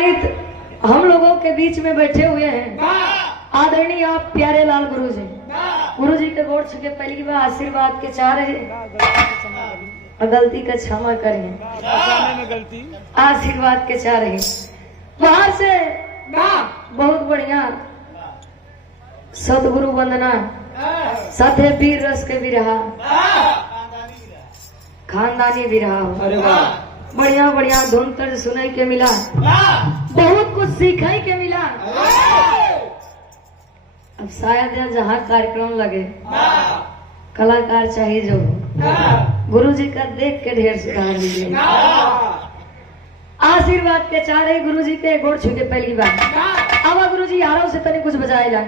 हम लोगों के बीच में बैठे हुए हैं आदरणीय आप प्यारे लाल गुरु जी। गुरु जी के गोड़ छुके पहली बार आशीर्वाद के चाह रहे और गलती का क्षमा करिए, आशीर्वाद के चाह रहे। वहां से बहुत बढ़िया सदगुरु वंदना साथे वीर रस के भी रहा, खानदानी भी रहा। अरे वाह, बढ़िया बढ़िया धुन तर्ज सुनाई के मिला, बहुत कुछ सीखाई के मिला। अब शायद यहाँ जहाँ कार्यक्रम लगे कलाकार चाहिए जो गुरु जी का देख के ढेर सुधार लीजिए। आशीर्वाद के चाह रहे गुरु जी के गोड़ छू के पहली बार आवा गुरु जी यारों से तनी कुछ बजाएगा।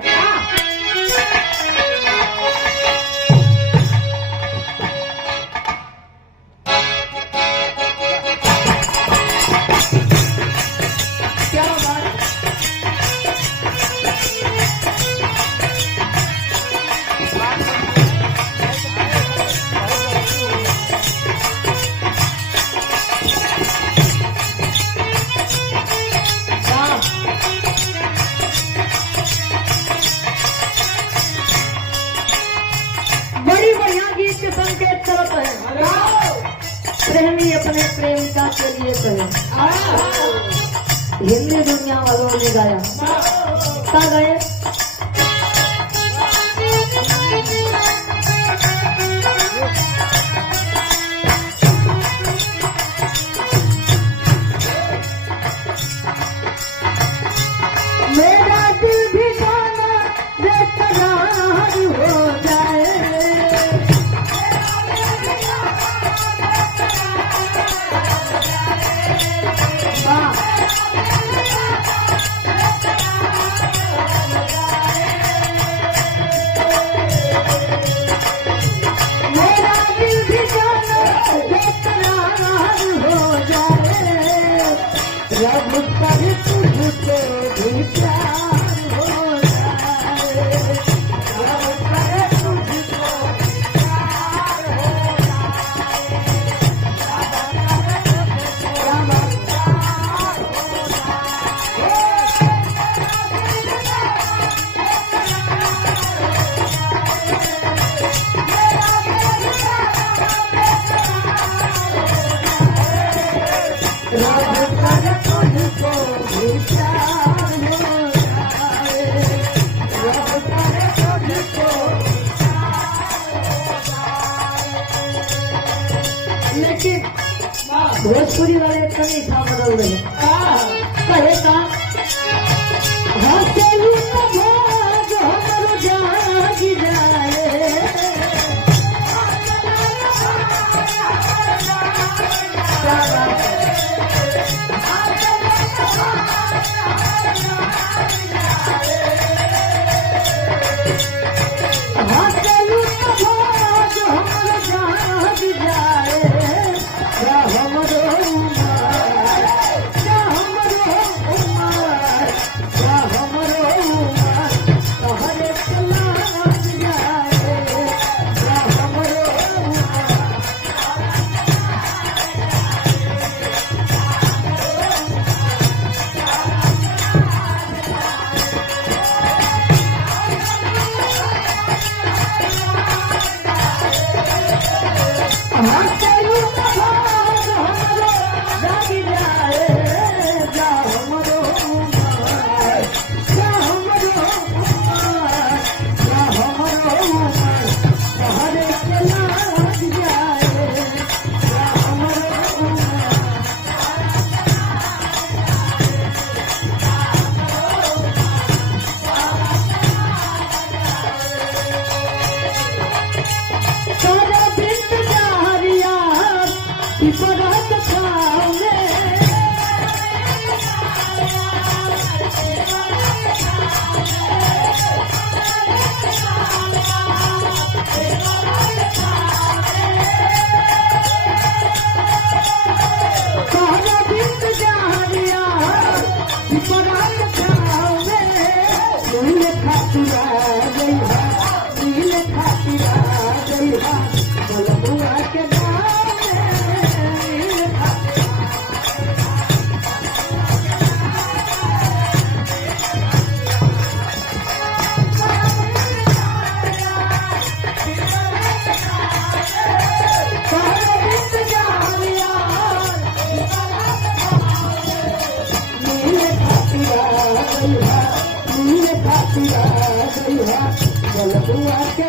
प्रेमी अपने प्रेमिका के लिए कहे, हिंदी दुनिया वालों ने गाया। कहाँ गए? मेरा दिल भी गाना बेकरार हो जाए, लेकिन भोजपुरी वाले कभी था बदल रहे कहे का हंसलू जो हमरो जागी जाए, हंसलू जो हमरो जागी जाए, आशीर्वाद हुआ जल बुआ के